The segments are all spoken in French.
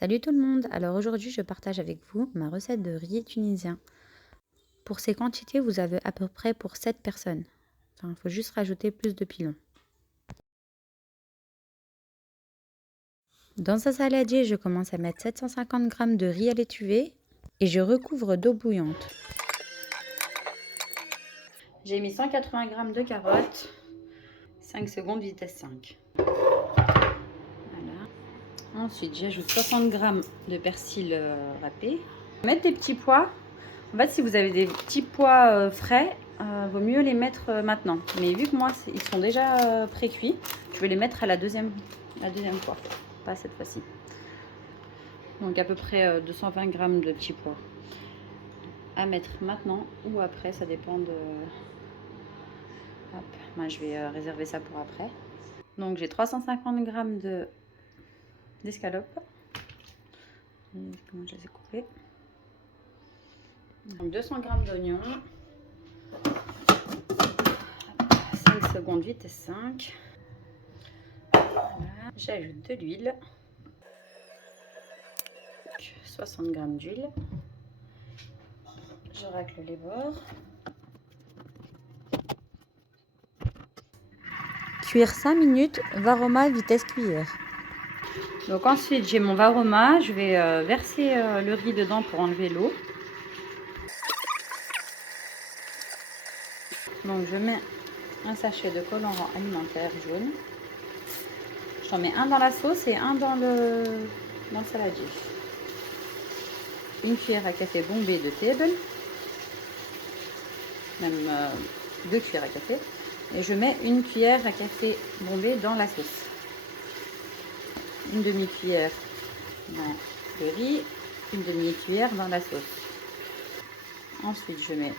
Salut tout le monde, alors aujourd'hui je partage avec vous ma recette de riz tunisien. Pour ces quantités vous avez à peu près pour 7 personnes. Enfin, il faut juste rajouter plus de pilons. Dans un saladier je commence à mettre 750 g de riz à l'étuvée et je recouvre d'eau bouillante. J'ai mis 180 g de carottes, 5 secondes vitesse 5. Voilà. Ensuite j'ajoute 60 g de persil râpé. Mettre des petits pois. En fait, si vous avez des petits pois frais, vaut mieux les mettre maintenant. Mais vu que moi, ils sont déjà pré-cuits, je vais les mettre à la deuxième fois, pas cette fois-ci. Donc à peu près 220 g de petits pois. À mettre maintenant ou après, ça dépend de... Hop, moi je vais réserver ça pour après. Donc j'ai 350 g d'escalopes. Comment je les ai coupées. Donc 200 g d'oignons. 5 secondes vitesse 5. Voilà. J'ajoute de l'huile. 60 g d'huile. Je racle les bords. Cuire 5 minutes, varoma vitesse cuillère. Donc ensuite j'ai mon varoma, je vais verser le riz dedans pour enlever l'eau. Donc je mets un sachet de colorant alimentaire jaune. J'en mets un dans la sauce et un dans le saladier. Une cuillère à café bombée de table, même 2 cuillères à café. Et je mets une cuillère à café bombée dans la sauce. Une demi-cuillère dans le riz, une demi-cuillère dans la sauce. Ensuite, je mets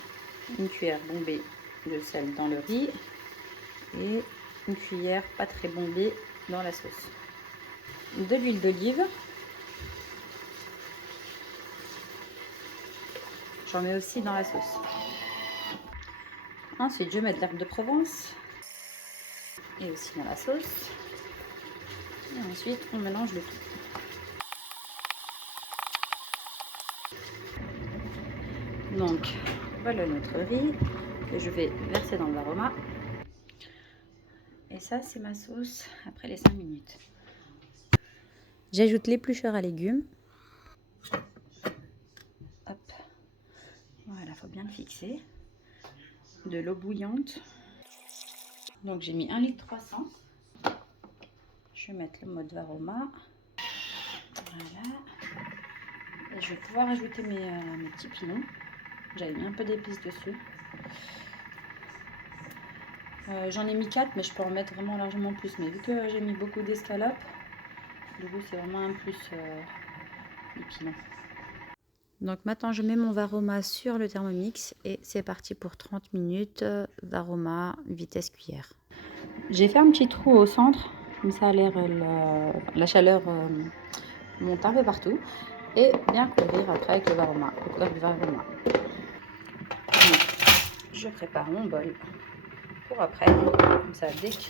une cuillère bombée de sel dans le riz et une cuillère pas très bombée dans la sauce. De l'huile d'olive. J'en mets aussi dans la sauce. Ensuite, je mets de l'herbe de Provence et aussi dans la sauce. Et ensuite, on mélange le tout. Donc, voilà notre riz que je vais verser dans le varoma. Et ça, c'est ma sauce après les 5 minutes. J'ajoute l'éplucheur à légumes. Hop. Voilà, faut bien le fixer. De l'eau bouillante. Donc, j'ai mis 1,3 litre. Je vais mettre le mode varoma. Voilà. Et je vais pouvoir ajouter mes petits pilons. J'avais mis un peu d'épices dessus. J'en ai mis 4, mais je peux en mettre vraiment largement plus. Mais vu que j'ai mis beaucoup d'escalopes, du coup c'est vraiment un plus les pilons. Donc maintenant je mets mon varoma sur le Thermomix et c'est parti pour 30 minutes. Varoma, vitesse cuillère. J'ai fait un petit trou au centre, comme ça a l'air la chaleur monte un peu partout. Et bien couvrir après avec le varoma, le couvercle du varoma. Donc, je prépare mon bol pour après, comme ça dès que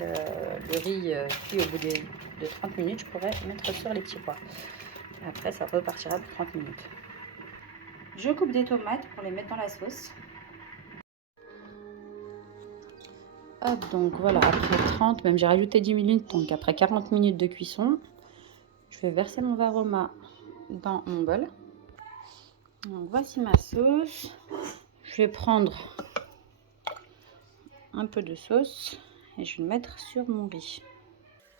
le riz cuit au bout de 30 minutes, je pourrais mettre sur les petits pois. Et après ça repartira pour 30 minutes. Je coupe des tomates pour les mettre dans la sauce. Hop, donc voilà, après 30, même j'ai rajouté 10 minutes, donc après 40 minutes de cuisson, je vais verser mon varoma dans mon bol. Donc voici ma sauce. Je vais prendre un peu de sauce et je vais le mettre sur mon riz.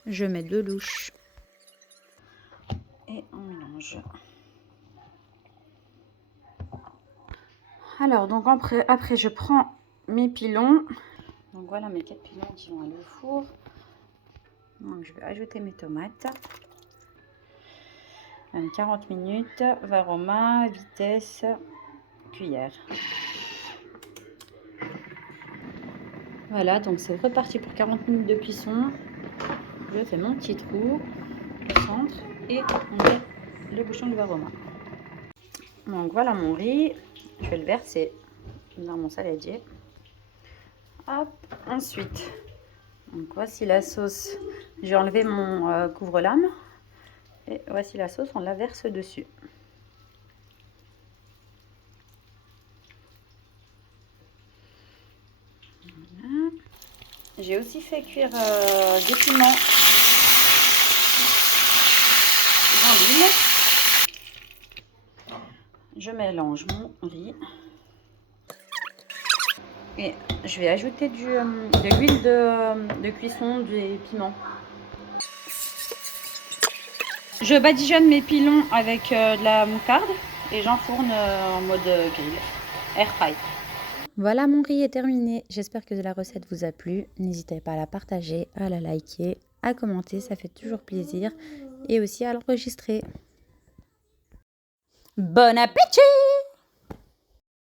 Je mets 2 louches et on mélange. Alors donc après je prends mes pilons. Donc voilà mes 4 pilons qui vont aller au four. Donc je vais ajouter mes tomates. 40 minutes, varoma, vitesse, cuillère. Voilà, donc c'est reparti pour 40 minutes de cuisson. Je fais mon petit trou au centre et on met le bouchon du varoma. Donc voilà mon riz, je vais le verser dans mon saladier. Hop, ensuite, donc voici la sauce. J'ai enlevé mon couvre-lame Et voici la sauce, on la verse dessus. Voilà. J'ai aussi fait cuire des piments dans l'huile. Je mélange mon riz. Et je vais ajouter de l'huile de cuisson des piments. Je badigeonne mes pilons avec de la moutarde et j'enfourne en mode grill, air fry. Voilà, mon riz est terminé. J'espère que la recette vous a plu. N'hésitez pas à la partager, à la liker, à commenter, ça fait toujours plaisir. Et aussi à l'enregistrer. Bon appétit!